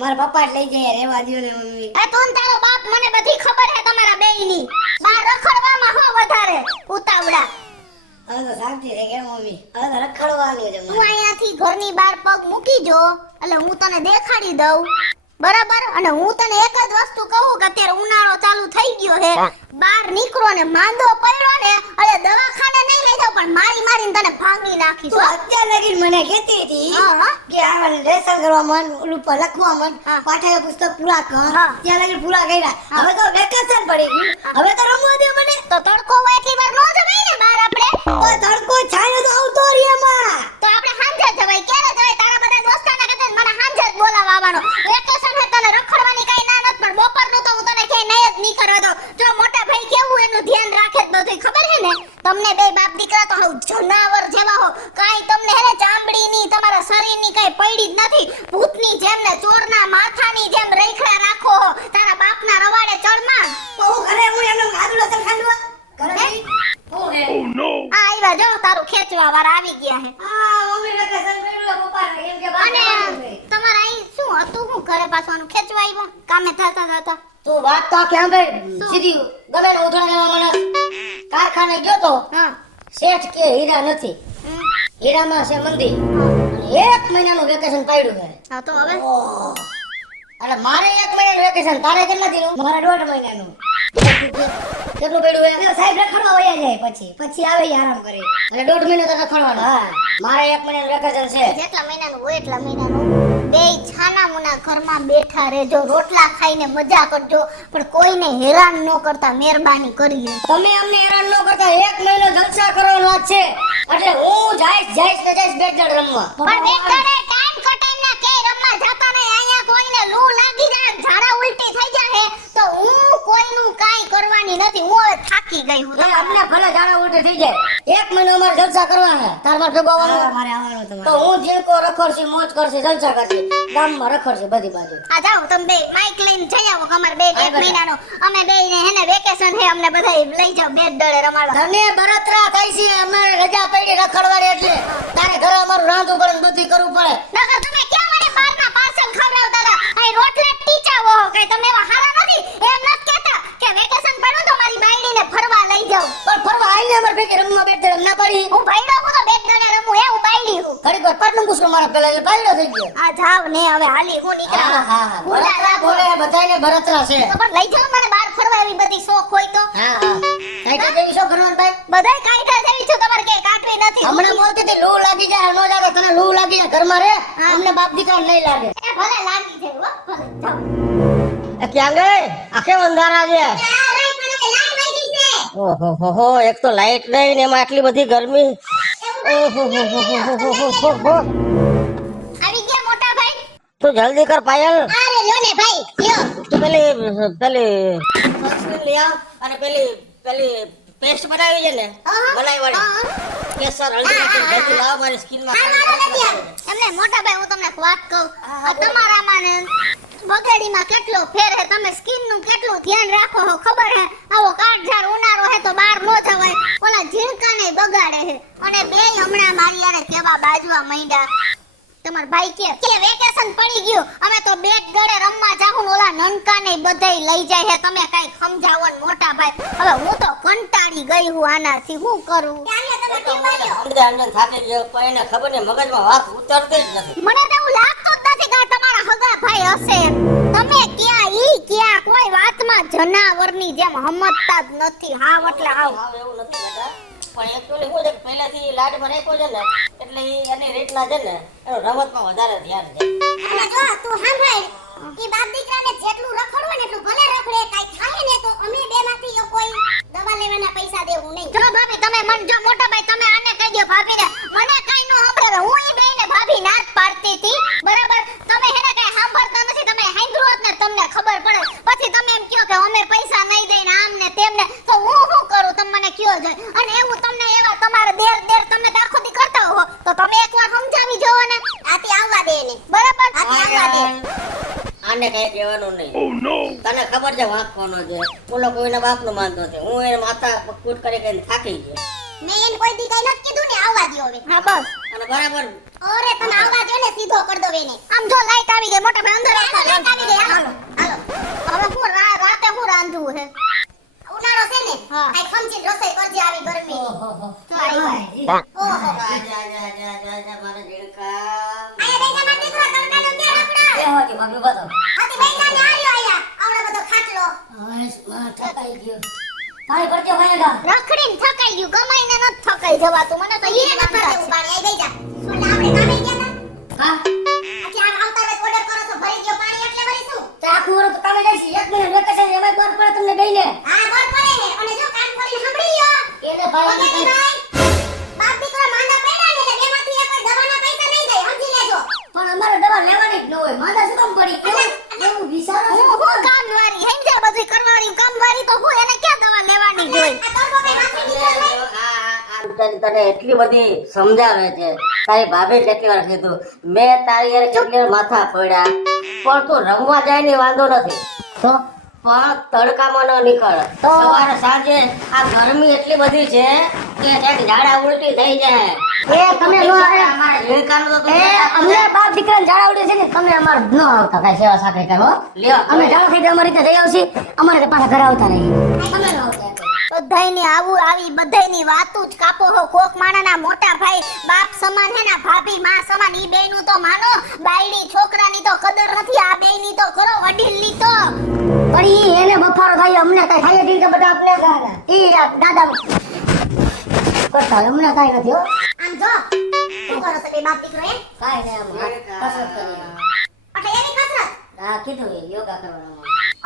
મારા પપ્પા જ લઈ જાય રેવા દ્યો ને મમ્મી. એ તું ને તારો બાપ મને બધી ખબર હે તમારા બેયની. બાર રખડવામાં હો વધારે ઉતાવળા. હવે તો શાંતિ રે કે મમ્મી. હવે તો રખડવાનું છે તું મારે. અહીંયાથી ઘરની બહાર પગ મૂકી જો એટલે હું તને દેખાડી દઉં. બરાબર? અને હું તને એક જ વસ્તુ કહું કે અત્યારે ઉનાળો ચાલુ થઈ ગયો હે. બહાર નીકળો ને માંદો પડ્યો ને એટલે દવાખાને નહીં લઈ જાવ પણ મારી મારીને તને ભાંગી નાખીશ. તું અત્યાર લગી મને કહેતી હતી હા. કે આ લેસન કરવા મન ઓલું પર લખવા મન હા. પાઠ્ય પુસ્તક પૂરા કર. હા. ત્યાં લગી પૂરા કર્યા. હવે તો વેકેશન પડી ગયું. હવે તો રમવા દે મને. તો તડકો હોય એટલી વાર નો જવાય ને બહાર આપણે. તો તડકો છાયો તો આવતો રે એમાં. તો આપણે હાંજે જવાય. ક્યારે જવાય? તારા બધા દોસ્તાના કહેતા મને હાંજે જ બોલાવા આવવાનો. વેકેશન હે તને રખડવાની કાઈ ના નત પણ બપોરનું તો હું તને ક્યાંય નહીં જ નહીં કરવા દઉં. જો મોટા ભાઈ કેવું એનું ધ્યાન રાખે જ બધું ખબર હે ને. તમને બે બાપ દીકરા તો હાવ જનાવર જેવા હો. કાઈ તમને હે ને ચામડીની તમારા શરીરની કાઈ પડી જ નથી. ભૂતની જેમ ને ચોરના માથાની જેમ રેખડા રાખો હો. તારા બાપના રવાડે ચડમાં. તો હું ઘરે હું એમને ગાદું લસણ ખાંડવા ઘરે નહીં. હું હે આ આવ્યા જો તારું ખેંચવા વાળા આવી ગયા હે. આ મમ્મી વેકેશન પડ્યું પપ્પા એમ કે અને તમારા અહીં શું હતું? હું ઘરે પાછવાનું ખેંચવા આવ્યો કામે થતા તું વાત તો ક્યાં ગઈ સીધી ગમે ને ઉધડા લેવા મને કારખાને ગયો તો હા. શેઠ કે હીરા નથી હીરામાં છે મંદી એક મહિનાનું વેકેશન પડ્યું છે હા તો હવે ઓહ. એટલે મારે એક મહિનાનું વેકેશન તારે કેટલા દીનું મારે 1.5 મહિનાનું કેટલું પડ્યું છે સાહેબ રખડવા વયા જાય પછી આવે ઈ આરામ કરે એટલે 1.5 મહિનો તો રખડવાનો હા મારે એક મહિનાનું વેકેશન છે જેટલા મહિનાનું હોય એટલા મહિનાનું બેય છાના મુના ઘરમાં બેઠા રહેજો રોટલા ખાઈને મજા કરજો પણ કોઈને હેરાન ન કરતા મહેરબાની કરી. તમે અમને હેરાન ન કરતા એક મહિનો જલસા કરવાનો વાત છે એટલે હું જઈશ બેટ રમવા પણ બે દડે ટાઈમ કટાઈમ ના કે રમવા જતા નહીં. અહીંયા કોઈને લૂ લાગી જાય ઝાડા ઉલટી થઈ જાય તો હું કોઈનું કાઈ કરવાની નથી. હું હવે થાકી ગઈ હું. એ અમને ભલે જાણા ઉલટી થઈ જાય એક મહિનો અમારે જલસા કરવાના તાર માર ભેગો આવવાનું મારે આવવાનું તમારે તો હું જીણકો રખડશે મોજ કરશે જલસા કરશે ગામમાં રખડશે બધી બાજુ. આ જાઓ તમે બે માઈક લઈને જઈ આવો અમાર બે એક મહિનાનો અમે બે ને હેને વેકેશન છે અમને બધાય લઈ જાવ બેટ દડે રમાડવા. તને બરતરા થઈ છે અમારે રજા પડી રખડવાની એટલે તારે ઘરે અમારું રાંધવું પડે ને બધું કરવું પડે. નકર તમે ક્યાં મને બહારના પાર્સલ ખવડાવતા હતા? અહીં રોટલે ટીચાવો કઈ તમે એવા હારા નથી. એમ નત કહેતા કે વેકેશન પડ્યું તો મારી બાયડીને ફરવા લઈ જાવ. પણ ફરવા આઈને અમાર ભેગી રમવા બેટ દડે ના પડી હું ભાઈડો હું તો બેટ દડે રમું હે હું બાયડી હું. ઘડીક વાર પાટલું પૂછો મારા પેલા એટલે પાયડો થઈ ગયો. આ જાવ ને હવે હાલી હું નીકળા. હા ભૂલા બરતરા રાખો. બોલે બધાયને બરતરા છે. તો પણ લઈ જાવ મને બહાર ફરવા એવી બધી શોખ હોય તો. હા કાઈ જેવી શો કરવાનું ભાઈ બધાય કાઈઠા જેવી છો તમારે કે કાઠવી નથી. હમણાં બોલતી હતી લૂ લાગી જાય નો લાગે તને લૂ લાગી જાય ઘરમાં રે અમને બાપ દીકરા નહીં લાગે. એ ભલે લાગી જાય હો ભલે જાવ. ક્યાં ગઈ આખે અંધારા છે. ઓહો હો હો એક તો લાઈટ નહીં ને એમાં આટલી બધી ગરમી. ઓહો હો હો હો હો હો હો. આવી ગયા મોટા ભાઈ. તું જલ્દી કર પાયલ. અરે લો ને ભાઈ લ્યો. તું પેલી મશીન લઈ આવ અને પેલી પેસ્ટ બનાવી છે ને બનાવી વાળી કેસર હળદી જલ્દી લાવ મારી સ્કિન માં. એમને મોટા ભાઈ હું તમને એક વાત કહું. આ તમારામાં ને બગાડીમાં કેટલો ફેર હે. તમે સ્કિન નું કેટલું ધ્યાન રાખો હો ખબર હે. આવો કાટઝાળ ઉનાળો હે તો બહાર નો જવાય. ઓલા ઝીણકાને બગાડે હે અને બેય હમણાં મારી યારે કેવા બાજવા માંડ્યા. તમાર ભાઈ કે વેકેશન પડી ગયું અમે તો બેટ ગળે રમવા જાહું ને ઓલા નનકાને બધાય લઈ જાય હે. તમે કાઈ સમજાવો ને મોટા ભાઈ. હવે હું તો કંટાળી ગઈ હું આનાથી હું કરું. થાકી ગયો પણ એને ખબર ને મગજમાં વાત ઉતરતી જ નથી. મને તો એવું લાગતું જ નથી કે આ તમારા હગા ભાઈ હશે. તમે ક્યાં ઈ ક્યાં કોઈ વાતમાં જનાવરની જેમ હમજતા જ નથી. હાવ એટલે હાવ. હાવ એવું નથી બેટા પણ એકચ્યુઅલી હું છે કે પહેલાથી લાડમાં રાખ્યો છે ને એટલે ઈ એની રીતના છે ને એનો રમતમાં વધારે ધ્યાન છે. અને જો તું સાંભળ ઈ બાપ દીકરાને જેટલું રખડવું ને એટલું ભલે રખડે. કાઈ થાય ને તો અમે બે માંથી કોઈ દવા લેવાના પૈસા દેવું નહીં. જો ભાભી તમે મન જો મોટા ભાઈ તમે આને કહી દો ભાભીને મને કાઈ નો સાંભળે. હું ઈ બેને ભાભી ના જ પાડતી હતી બરાબર. તમે હેને કાઈ સાંભળતા નથી. તમે હાંભળો જ ને તમને ખબર પડે. પછી તમે એમ કહો કે અમે પૈસા નહીં દઈને આમ ને તેમ ને તો હું શું કરું તમે મને કયો છે. અને એવું તમને એવા તમારા દેર તમે દાખો દી કરતા હો તો તમે એકવાર સમજાવી જોવો ને. આથી આવવા દે ને બરાબર. આથી આવવા દે. આને કઈ કહેવાનું નહીં. તને ખબર છે વાંક કોનો છે. ઓલો કોઈના બાપનો માનતો નથી. હું એને માથા કૂટ કરી કરીને થાકી ગયો. મેં એને કોઈ દી કઈ નથી કીધું ને આવવા દો હવે. હા બસ. અને બરાબર અરે તમે આવવા દો ને, સીધો કરી દો એને. આમ જો લાઈટ આવી ગઈ, મોટા ભાઈ અંદર આવતા, લાઈટ આવી ગઈ. હાલો હાલો, હવે હું રાતે હું રાંધવું છે? ઉનાળો છે ને, આ ખમચી રસોઈ કરજે આવી ગરમી. ઓહો ઓહો, જા મારા જીણકા આયા બેટા માં દીકરો તડકાનો ક્યાં રખડા? બે હોજી ભાભી બતો હાથી બેટા ને આલ્યો આયા, આવડો બધો ખાટલો. હવે થકાઈ ગયો પાણી પડતે ભાઈગા રખડીને થકાઈ ગયું, કમાઈને ન થકાઈ જવાતું. મને તો ઈ ન પડે ઉપાડી. આઈ બેજા. એટલે આપણે કામે ગયા હતા. હા એટલે આ આવતા વેત ઓર્ડર કરો છો, ભરી ગયો પાણી એટલે ભરીશું. ચાખું વરો તો કામે જઈશ એક મહિના વેકેશન એમાં બર પડે તમને દઈને હા બોલ પડે ને. અને જો કાન ખોલીને સાંભળી લ્યો. એને ભાઈ ઓકે ભાઈ, બાપ દીકરો માંદા પડ્યા ને એટલે બેમાંથી એક દવાના પૈસા નહીં જાય, સમજી લેજો. પણ અમારે દવા લેવાની જ ન હોય માદા શું કામ પડી એવું વિચારો છો? હું કામવાળી, હેંજે બધું કરવાળી, કામવાળી તો હું, એને ક્યાં દવા લેવાની જોઈ? આ તરબો ભાઈ હાથે નીકળ ભાઈ. તને એટલી બધી સમજાવે છે તારી ભાભી કેટલી વાર કીધું મેં તારી યાર કેટલી વાર માથા પડ્યા પણ તું રમવા જાય ને વાંધો નથી તો પણ તડકામાં ન નીકળ તો? સવારે સાંજે આ ગરમી એટલી બધી છે કે એક ઝાડા ઉલટી થઈ જાય એ તમે નો આવે અમારા જીણકાનું તો એ અમને બાપ દીકરાને ઝાડા ઉડે છે ને તમે અમાર ન આવતા કાઈ સેવા સાકરી કરો લ્યો અમે ઝાડા થઈ અમારી રીતે જઈ આવશી અમારે તો પાછા ઘરે આવતા રહી અમે ન આવતા બધાયની આવું આવી બધાયની વાતું જ કાપો હો. કોક માણાના મોટા ભાઈ બાપ સમાન હે ના ભાભી માં સમાન, ઈ બેયનું તો માનો. બાયડી છોકરાની તો કદર નથી, આ બેયની તો કરો, વડીલની તો. પણ ઈ એને બફારો થાય અમને કઈ થાય ઠીક તો બધા આપણે ગાના ઈ દાદા કરતા અમને કઈ નથી હો આમ જો શું કરો છો બે બાપ દીકરો એમ? કાઈ નઈ આમ કસરત કરી એટલે એની કસરત હા કીધું એ યોગા કરવાનું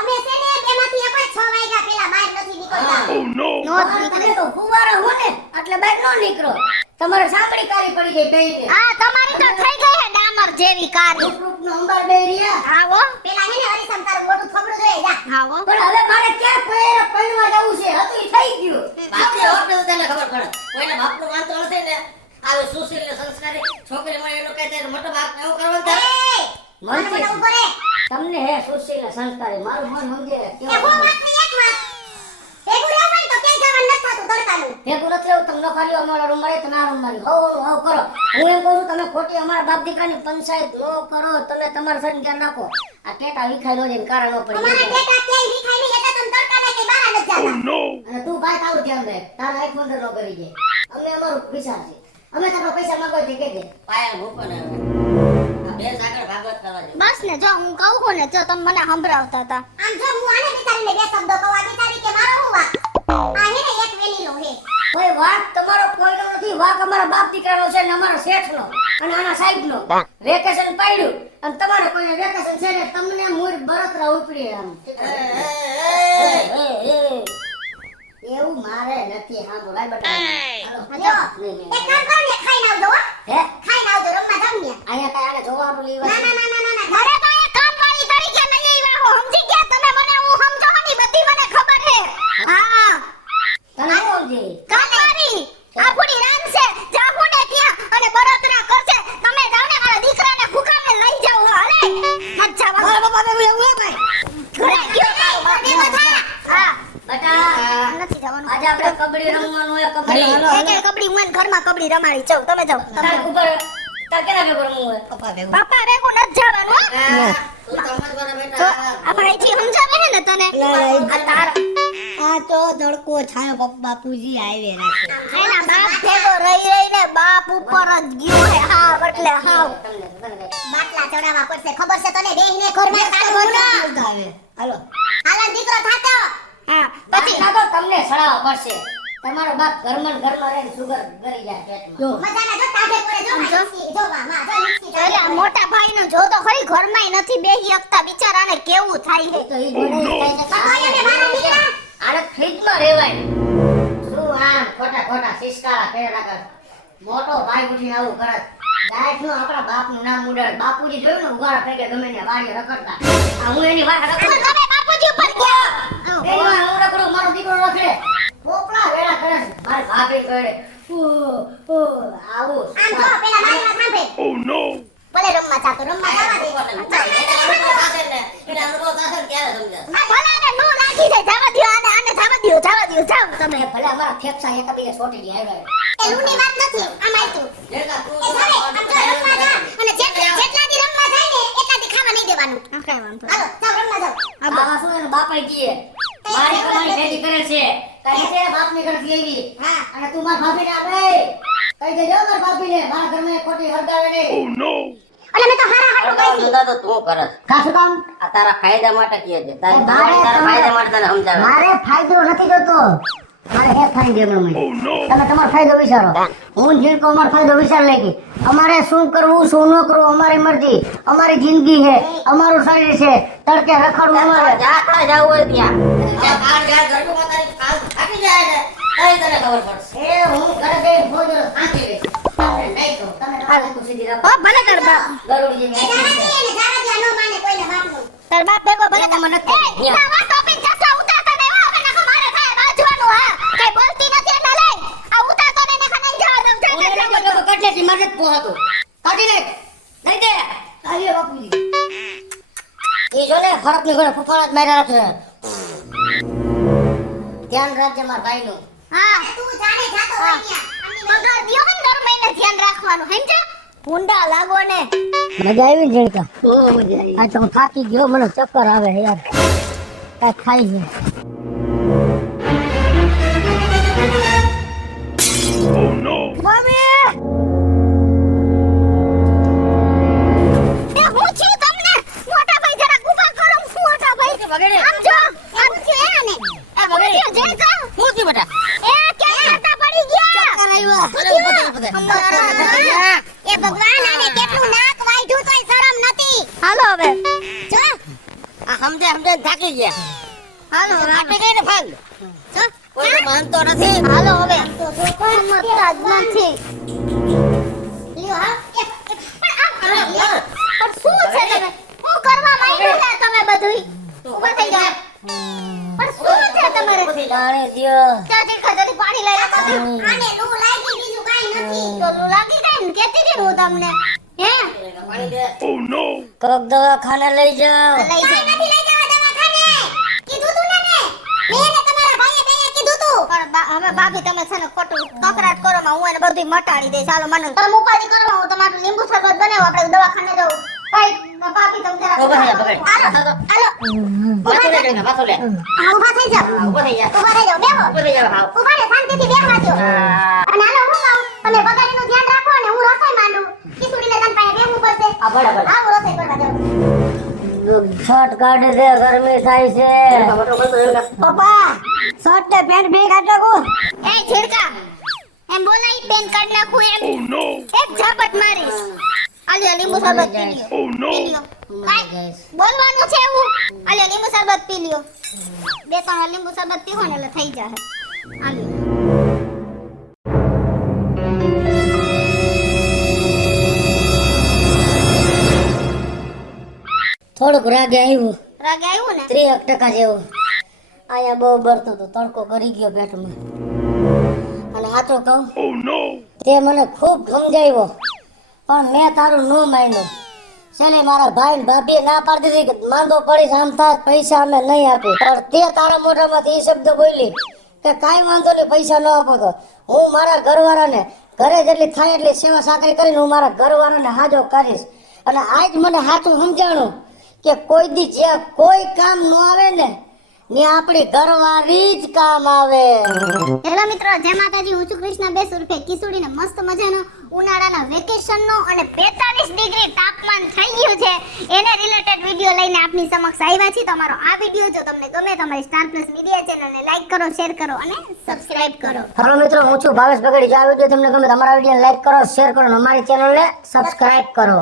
અમે છે ને બેમાંથી એક 6 વાગ્યા પહેલા બહાર નથી નીકળતા. નો જ તમે નીકળે. તો ફુવારો હો ને એટલે બહાર નો નીકળો તમારે સાંકડી કારી પડી ગઈ બેયને હા તમારી તો થઈ ગઈ હે ડામર જેવી કારી. ગ્રુપનો અંબાર બેરિયા આવો પેલા હે ને હરીસમ તારું મોટું થબડું જોઈએ જા. આવો પણ હવે મારે ક્યાં પૈણવા જવું છે હતું ઈ થઈ ગયું બાકી હોત ને તો તને ખબર પડે કોઈને બાપનું માનતો નથી ને આવે સુશીલ ને સંસ્કારી છોકરીમાં એનો કઈ થાય મોટો બાપ એવું કરવાનું થાય મને મનથી ઉભો રે. તમને હે સુશીલ ને સંસ્કારી મારું મન સમજે એ હું વાત ની એક વાત. ભેગું રહેવું હોય ને તો ક્યાંય જવાનું નથી થતું તડકાનું. ભેગું નથી લેવું તમે નોકરીઓ અમારા રૂમ મળે તમે આ રૂમ મારી હવ કરો હું એમ કહું છું તમે ખોટી અમારા બાપ દીકરાની પંચાયત નો કરો તમે તમારા સન ધ્યાન રાખો આ ટેટા વિખાઈ નો જઈને કારણ નો પડી અમારા બેટા ક્યાંય વિખાય નહીં એટલે તમે તડકાના કે બહાર નથી જાતા. અને તું ભાઈ તારું ધ્યાન રાખ તારા એક બંદર નો કરી જાય અમે અમારું વિચાર છે અમે તારો પૈસા માંગવા દે કે પાયલ મૂકો ને હવે. આ બે સાગર ભાગવત કરવા દે બસ ને જો હું કહું છું ને જો તમે મને સંભળાવતા હતા. આમ જો હું આને બિચારીને બે શબ્દો કહું, આ બિચારી કે મારો હું વાક? આ હે ને એક વેલીલો હે. કોઈ વાક તમારો કોઈનો નથી વાક અમારા બાપ દીકરાનો છે ને અમારા શેઠનો અને આના સાહેબનો વેકેશન પાડ્યું અને તમારે કોઈને વેકેશન છે ને તમને મૂળ બળતરા ઉપડી આમ એવું મારે નથી હા બોલાય બટા જો એક કામ કરો ને ખાઈને આવજો હો. હે ખાઈને આવજો રમવા જાવ ને. અહીંયા કઈ આને જોવાનું લેવા ના ના ના ના ના ઘરે તો એ કામવાળી તરીકે નહીં આવ્યા હો, સમજી ગયા તમે? મને હું સમજાવવાની બધી મને ખબર છે. હા તને કોણ છે કામવાળી આપણી રાન છે, જાહુ ને ત્યાં અને બળતરા કરશે. તમે જાવ ને મારા દીકરાને ખુકામે લઈ જાવ હો. અરે અચ્છા મારા બાપા બેબી એવું હે ભાઈ ઘરે ગયો દેવો થા. હા બટા નથી જવાનું. આજે આપણે કબડ્ડી રમવાનું હે કબડ્ડી હાલો હાલો એક કબડ્ડી હું ઘરમાં કબડ્ડી રમાડી જાવ. તમે જાવ તારે ઉપર તાર કેના ભેગું રમવું હોય પપ્પા ભેગું પાપા રેગું નથી જવાનું હો. તું સમજ બરાબર તો બેટા આ ભાઈથી સમજાવે હે ને તને આ તાર આ તો ધડકો છાયો બાપુજી આવે રાખે એના બાપ ભેગો રહી રહીને બાપ ઉપર જ ગયો હે. હા એટલે હાવ બાટલા ચડાવવા પડશે ખબર છે તને? દેહને ઘરમાં કાઢવો ના. હાલો હાલન દીકરો થાતો. હા પછી પછી તો તમને સડાવવા પડશે તમારો બાપ ઘરમાં ને ઘરમાં રહીને સુગર ગરી જાય પેટમાં મજાના જો તાજે પડે જો હિચકી જો માં જો હિચકી એટલે આ મોટા ભાઈનું જો તો ખરી ઘરમાંય નથી બેહી શકતા બિચારાને કેવું થાય છે. તો ઈ જોડે થાય છે તો એને મારા દીકરા આને ફ્રીજમાં રહેવાય શું આમ ખોટા ખોટા સિસકારા ફેરા કર મોટો ભાઈ ઉઠીને આવું કરત ડાયટ નું આપણા બાપનું નામ ઉડાડ બાપુજી જોયું ને ઉગાડા થઈ ગયા ગમે ને વાડીએ રખડતા આ હું એની વાત રખડતો તમે બાપુજી ઉપર ગયા. એની વાત હું રખડું મારો દીકરો રખડે પોપડા વેળા કરે છે મારી ભાભી કહે આવું આમ જો પેલા મારી વાત સાંભળે. Oh no! ભલે રમવા જાતો રમવા જવા દે. એને અનુભવ થશે ને ત્યારે સમજાશે આ ભલાને નો લાગી જાય જવા દ્યો આને જવા દ્યો જાવ તમે. ભલે અમારા ફેફસા એક બીજા છોટી ગયા એ લૂની વાત નથી આમાં તું જેટલા તું એ ચાલે આમ તો રમવા જા અને જેટલાથી રમવા થાય ને એટલાથી ખાવા નહીં દેવાનું આ કાંઈ વાંધો હાલો ચાલ રમવા જાઓ આવા શું એનો બાપાએ કીએ મારી કમાણી ભેગી કરે છે કાઈ છે બાપની ઘરથી આવી હા અને તું માર ભાભીને આપે કઈ દેજો માર ભાભીને મારા ઘરમાં એક ખોટી હરગાવે નહીં અલે મેં તો હારા હારું કહી ધંધા તો તું કરસ કાશું કામ આ તારા ફાયદા માટે કહે છે તારી મારે તારા તમારે- ફાયદા માટે તને સમજાવે મારે ફાયદો નથી જોતો મારે હેત થાય દેવનો મને તમે તમારો ફાયદો વિચારો હું જીણકો અમારો ફાયદો વિચાર લે કે અમારે શું કરવું શું ન કરવું અમારી મરજી અમારી જિંદગી છે અમારું શરીર છે તડકે રખડવું અમારે જાતા જાવ હોય ત્યાં બહાર જાય ઘરમાં તારી કાલ થાકી જાય ને તઈ તને ખબર પડશે એ હું ઘરે બેઠ ભોજન શાંતિ રહી નહીં તો તમે તમારી ખુશી રાખો ઓ ભલે કર બાપ ગરુડી એ જાવા દે ને જાવા દે નો માને કોઈને બાપનું તાર બાપ ભેગો ભલે તમે નથી એ તાવા ટોપી ચસા ઉતારતા ને હવે નખો મારે થાય બાજવાનું હા કઈ બોલતી નથી એટલે લઈ આ ઉતારતો ને નખા નહીં જવા દઉં હું એને બધો કટલેથી મારે જ પોહાતો કાઢી નાખ નહીં દે આવીએ બાપુજી એ જો ને ફરકની ઘરે ફફાળા જ માર્યા રાખે ધ્યાન રાખજે મારા ભાઈનું હા તું જાને જાતો હોય ત્યાં પગાર દિયો ને દર મહિને ધ્યાન રાખવાનું સમજ્યા ભૂંડા લાગો ને મજા આવી ને જીણકા બહુ મજા આવી આ તો હું થાકી ગયો મને ચક્કર આવે યાર કાંઈ ખાઈ છે મમ્મી એ હું છું તમને મોટા ભાઈ જરા ઉભા કરો હું મોટા ભાઈ વગેરે આમ જો આમ છે ને આ વગેરે જે કહું હું થી બેટા એ ક્યાં ખાતા પડી ગયા એ ભગવાન આને કેટલું નાક વાઢ્યું તોય શરમ નથી હાલો હવે જો આ સમજે થાકી ગયા હાલો આપી ગઈ ને ફાલ જો કોઈ તો માનતો નથી હાલો હવે તો જો સમજતા જ નથી લ્યો હા પણ શું છે તમે હું કરવા માંડ્યું ને તમે બધુંય ઊભા થઈ જાઓ પણ શું છે તમારે પાણી દ્યો ચાચી ખજરી પાણી લઈ આવો આને લૂ લાગી બીજું કાઈ નથી તો લૂ લાગી ગઈ ને કેતી હતી હું તમને હે પાણી દે કોક દવાખાને લઈ જાઓ લઈ જાય નથી લઈ જવા દવાખાને કીધું તું ને મેં ને તમારા ભાઈએ બેએ કીધું તું પણ હવે ભાભી તમે છે ને ખોટું તકરાર કરો માં હું એને બધું મટાડી દઈશ હાલો મને તમે ઉપાધિ કરો હું તમારું લીંબુ શરબત બનાવો આપણે દવાખાને જવું ભાઈ ભાભી તમે જરા ઉભા થઈ જા, પકડ. હાલો હાલો પાછો લે જઈને, પાછો લે હા ઊભા થઈ જાઓ ઉભો થઈ જા ઊભા થઈ જાઓ બેહો ઉભો થઈ જા હાવ ઊભા રહે શાંતિથી બેહવા દો અને હાલો હું કહું તમે વગાડીનું ધ્યાન રાખો અને હું રસોઈ માંડું કિસુડીને તન પાસે બેહવું પડશે આ બડા બડા હા હું રસોઈ કરવા જાઉં શર્ટ કાઢી દે ગરમી થાય છે મોટો બોલતો એવું પપ્પા શર્ટ ને પેન્ટ બે કાઢ નાખું એ છેડકા એમ બોલાઈ પેન કાર્ડ નાખું એમ એક ઝાપટ મારીશ આલ્યો લીંબુ શરબત પી લ્યો પી લ્યો કાંઈ બોલવાનું છે એવું આલ્યો લીંબુ શરબત પી લ્યો બે ત્રણ વાર લીંબુ શરબત પીવો ને એટલે થઈ જાહે આલ્યો થોડુંક રાગે આવ્યું રાગ આવ્યું ને 30% જેવું અહીંયા બહુ બળતો તો તડકો કરી ગયો પેટમાં અને સાચું કહું તે મને ખૂબ સમજાવ્યો પણ મેં તારું ન માન્યું છેલ્લે મારા ભાઈ ને ભાભીએ ના પાડી દીધી કે માંદો પડીશ આમ થાય પૈસા અમે નહીં આપી પણ તે તારા મોઢામાંથી એ શબ્દ બોલી કે કાંઈ વાંધો નહીં પૈસા ન આપો તો હું મારા ઘરવાળાને ઘરે જેટલી થાય એટલી સેવા સાકરી કરીને હું મારા ઘરવાળાને હાજો કરીશ અને આજ મને સાચું સમજાણું કે કોઈ દી જે કોઈ કામ ન આવે ને ને આપણી ઘરવાળી જ કામ આવે હેલો મિત્રો જય માતાજી હું છું કૃષ્ણા 200 રૂપિયા કિસુડીને મસ્ત મજાનો ઉનાળાના વેકેશનનો અને 45 ડિગ્રી તાપમાન થઈ ગયું છે એને રિલેટેડ વિડિયો લઈને આપની સમક્ષ આવ્યા છીએ. તમારો આ વિડિયો જો તમને ગમે તો અમારી સ્ટાર પ્લસ મીડિયા ચેનલને લાઈક કરો, શેર કરો અને સબસ્ક્રાઇબ કરો. હેલો મિત્રો હું છું ભાવેશ બગડી. જો આ વિડીયો તમને ગમે તો અમારા વિડીયોને લાઈક કરો, શેર કરો અને અમારી ચેનલને સબસ્ક્રાઇબ કરો.